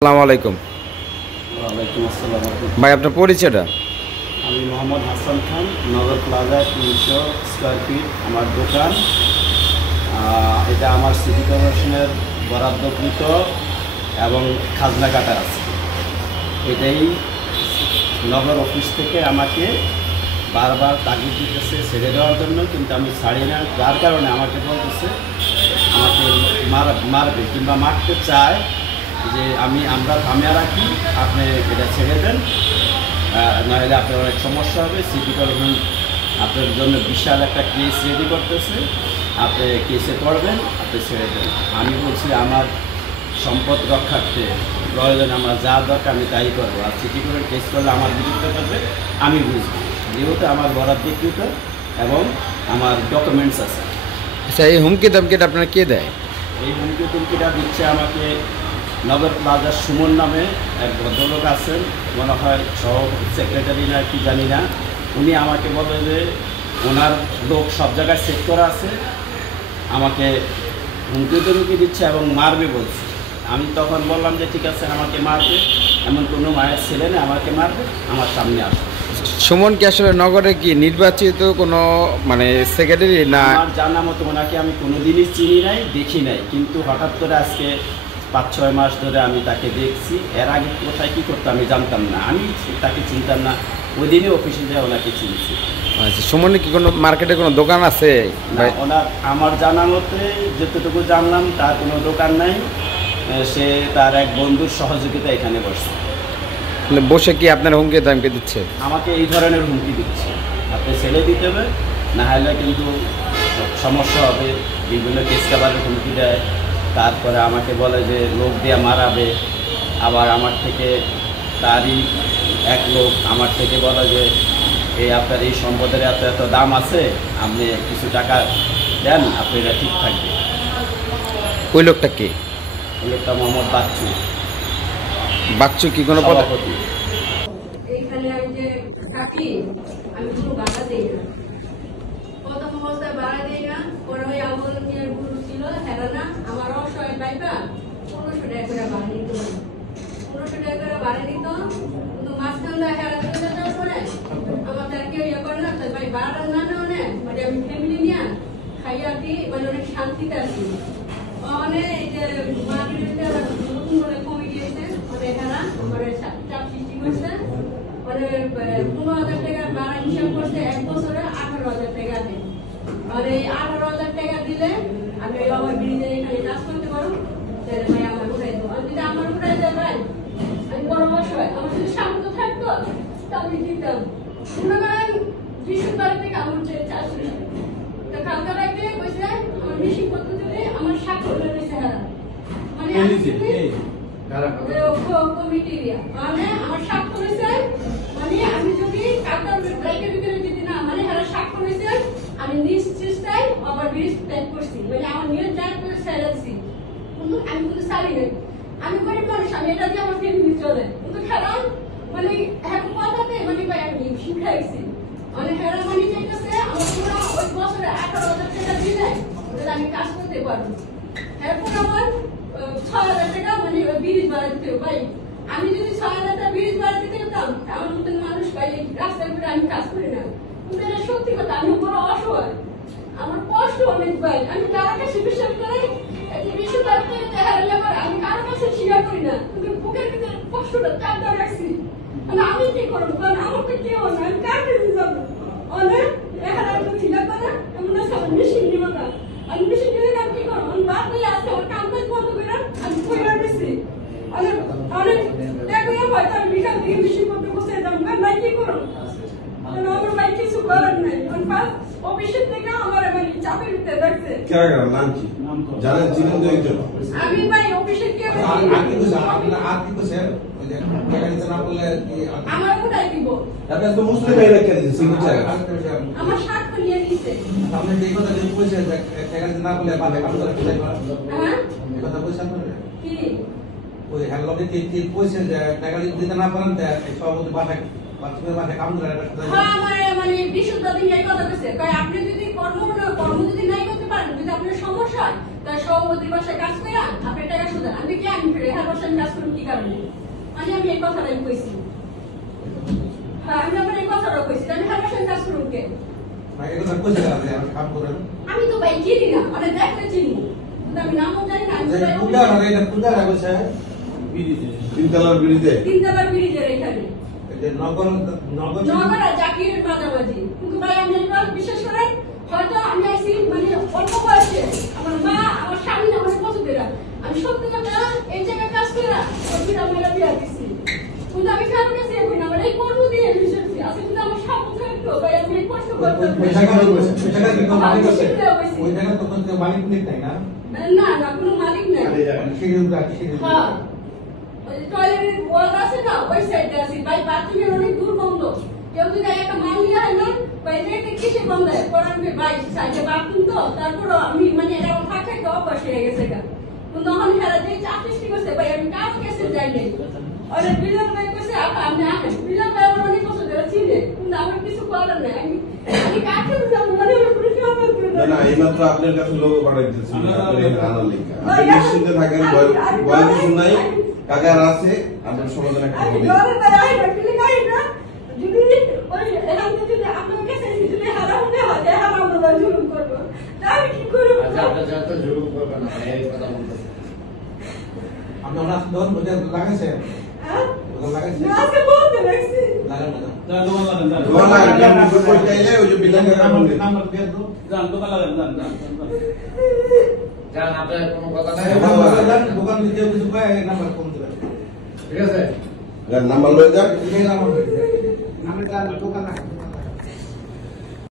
আসসালামু আলাইকুম। ওয়ালাইকুম আসসালাম। ভাই আপনার পরিচয়টা? আমি মোহাম্মদ হাসান খান, নগর প্লাজা 300 স্কোয়ার ফিট আমার দোকান। এটা আমার সিটি কর্পোরেশনের বরাদ্দকৃত এবং খাজনা কাটা আছে। এটাই নগর অফিস থেকে আমাকে বারবার তাগিদ দিতেছে ছেড়ে দেওয়ার জন্য, কিন্তু আমি ছাড়ি না। যার কারণে আমাকে বলতেছে আমাকে মারবে কিংবা মারতে চায় যে আমরা থামিয়ে রাখি, আপনি এটা ছেড়ে দেন, নাহলে আপনার অনেক সমস্যা হবে। সিটি কর্পোরেশন আপনার জন্য বিশাল একটা কেস রেডি করতেছে, আপনি কেসে পড়বেন, আপনি ছেড়ে দেন। আমি বলছি আমার সম্পদ রক্ষার্থে প্রয়োজন, আমার যা দরকার আমি তাই করবো। আর সিটি কর্পোরেশন কেস করলে আমার বিরুদ্ধে করবে, আমি বুঝবো, যেহেতু আমার বরাদ্দকৃত এবং আমার ডকুমেন্টস আছে। আচ্ছা, এই হুমকি দামকিটা আপনার কে দেয়? এই হুমকি টুমকিটা দিচ্ছে আমাকে নগর প্লাজার সুমন নামে এক ভদ্রলোক আছেন, মনে হয় সহ সেক্রেটারি না কি জানি না। উনি আমাকে বলে যে ওনার লোক সব জায়গায় চেক করা আছে, আমাকে হুমকি দিচ্ছে এবং মারবে বলছে। আমি তখন বললাম যে ঠিক আছে, আমাকে মারবে, এমন কোনো মায়ের ছেলে না, আমাকে মারবে, আমার সামনে আসবে। সুমন কি আসলে নগরে কি নির্বাচিত কোনো সেক্রেটারি না? আমার জানা মতো ওনাকে আমি কোনোদিনই চিনি নাই, দেখি নাই, কিন্তু হঠাৎ করে আজকে 5-6 মাস ধরে আমি তাকে দেখছি। এর আগে কোথায় কী করতো আমি জানতাম না, আমি তাকে চিনতাম না। ওই দিনই অফিসে যায় ওনাকে চিনছি। আচ্ছা, সুমনের কি কোনো মার্কেটে কোনো দোকান আছে? ওনার আমার জানা মতে যতটুকু জানলাম তার কোনো দোকান নাই, সে তার এক বন্ধুর সহযোগিতা এখানে বসছে। বসে কি আপনার হুমকি দামকে দিচ্ছে? আমাকে এই ধরনের হুমকি দিচ্ছে, আপনি ছেড়ে দিতে হবে, না হলে কিন্তু সমস্যা হবে। বিভিন্ন কেস কাভারের হুমকি দেয়, তারপরে আমাকে বলে যে লোক দিয়ে মারাবে। আবার আমার থেকে তারই এক লোক আমার থেকে বলে যে আপনার এই সম্পদের এত এত দাম আছে, আপনি কিছু টাকা দেন, আপনি এটা ঠিক থাকবে। ওই লোকটা কে? ওই লোকটা মোহাম্মদ বাচ্চু। বাচ্চু কি কোনো সভাপতি? এইখানে আমি যে থাকি, আমি কোনো বাধা দিই না, প্রথম অবস্থায় বাধা দিই না। পরে ওই আমল নিয়ে গুরু ছিল, হেরা না আমার অসহায় পাইবা 1500 টাকা করে বাড়ি দিত, 1500 টাকা করে বাড়ি দিত। কিন্তু মাঝখানে হেরা চলে যাওয়ার পরে আমার তার কেউ ইয়ে করে না, ভাই বাড়া না না মানে আমি ফ্যামিলি নিয়ে খাইয়া দিই, অনেক শান্তিতে আছি। এই যে মার্কেটে নতুন করে কমিটি এসে হেরা আমার চাপ সৃষ্টি করছে, 15,000 টাকা ভাড়া হিসাব করছে, 1 বছরে 18,000 টাকা দেয়। আর এই 18,000 টাকা দিলে আমি আমার ব্রিজে এখানে কাজ করতে পারো, তাহলে ভাই আমার উঠাই দেবো। আমি যদি আমার উঠাই দেয় ভাই, আমি বড় অসহায়, আমার যদি সামর্থ্য থাকতো তা আমি দিতাম। মনে করেন বৃহস্পতিবার থেকে আমার 400 টাকা কালকা রাখতে কইছে আমার মিশিং পদ্ধতিতে আমার স্বাক্ষর রয়েছে হেরা, মানে আমার স্বাক্ষর হয়েছে, মানে আমি যদি কালকার ব্রেকের ভিতরে যদি না মানে হেরা স্বাক্ষর হয়েছে, আমি নিজ চেষ্টায় আবার ব্রিজ প্যাক করছি, মানে আমার নিজ ট্যাগ করে ছেড়েছি, কিন্তু আমি কিন্তু সারি নেই। আমি গরিব মানুষ, আমি এটা দিয়ে আমার ফ্যামিলি চলে, কিন্তু কারণ মানে এখন কথাতে মানে ভাই আমি শিখাইছি, মানে হেরা মানে চাইতেছে আমার পুরো ওই বছরে 18,000 টাকা দিলে আমি কাজ করতে পারবো। এরপর আমার 6,000 টাকা মানে ব্রিজ বাড়া দিতে হবে। ভাই আমি যদি 6,000 টাকা ব্রিজ বাড়া দিতে হতাম, আমার মতন মানুষ ভাই রাস্তায় ঘুরে আমি কাজ করি না, কিন্তু এটা সত্যি কথা, আমি বড় অসহায়, আমার কষ্ট অনেক ভাই। আমি কারো কাছে বিশ্বাস করি, আমি কারো কাছে স্বীকার করি না, কিন্তু বুকের ভিতরে কষ্টটা চাপটা রাখছি। আমি কি করবো, কারণ আমার তো কেউ না, আমি কার কাছে যাবো? অনেক এখানে একটু ঠিকা করে এমন আমার মেশিন নিব না, আমি মেশিন নিলে আমি কি করবো? আমি বাদ দিয়ে আসতে আমার কাম কাজ বন্ধ করে আমি কইরা দিচ্ছি। অনেক অনেক দেখো হয়তো আমি বিকাল থেকে মেশিন করতে বসে যাবো, ভাই কি করবো? আমার ভাই কিছু করার নাই, অফিসের থেকে আমার চাপের ভিতরে রাখছে। আমি ভাই অফিসে কি আমার উঠাই দিব, আমার স্বাক্ষর নিয়ে দিচ্ছে। কি ওই হ্যালোকে কি কইছেন যে টাকা দিতে না পারেন সভাপতি বাসায় কাম করে? হ্যাঁ, মানে বিশুদ্ধ দিন এই কথা কইছে, আপনি যদি কর্ম যদি নাই করতে পারেন, যদি আপনার সমস্যা হয় তাহলে সভাপতির বাসায় কাজ করে আপনি টাকা শুধু আমি কি আমি ফিরে হ্যাঁ বাসায় কাজ করুন কি কারণে মানে আমি এই কথাটাই কইছি হ্যাঁ আমি আমার এই কথাটা কইছি আমি হ্যাঁ বাসায় কাজ করুন কে আমি তো ভাই চিনি না মানে দেখতে চিনি কিন্তু আমি নামও জানি না তিনতলার ব্রিজের এখানে নগর জাকির মাঝামাঝি কিন্তু ভাই আমি বিশেষ করে হয়তো আমি আইসি মানে অল্প বয়সে আমার মা আমার স্বামী আমার পছন্দের আমি সত্যি কথা এই জায়গায় কাজ করে আমরা বিয়া দিচ্ছি কিন্তু আমি কারো কাছে যাবো না আমার এই কর্ম দিয়ে মিশেছি আসলে কিন্তু আমার সব থাকতো ভাই আমি কষ্ট করতাম না না কোনো মালিক নাই হ্যাঁ টয়লেটের ওয়াল আছে না ওই সাইডে আছে ভাই বাথরুমের অনেক দূর বন্ধ কেউ যদি একটা মাল নিয়ে হয় না ভাই এটা কিসে বন্ধ হয় পড়ান ভাই সাইডে বাথরুম তো তারপর আমি মানে এটা ফাঁকা একটা অভ্যাস হয়ে গেছে গা কিন্তু তখন খেলা যে চাপ সৃষ্টি করছে ভাই আমি কাজ কেসে যাই নাই ওরা বিলাম ভাই কাছে আপনি আসেন বিলাম ভাই আমার অনেক পছন্দ চিনে কিন্তু আমার কিছু করার নাই আমি কাকে যাবো মানে আমার কোনো সময় না এইমাত্র আপনার কাছে লোক পাঠাইতেছি আপনার আনার লেখা আপনি নিশ্চিন্তে থাকেন ভয় কিছু নাই কাকার আছে আপনার সমাধান একটা হবে ঠিক আছে নাম্বার লয়ে যান দোকান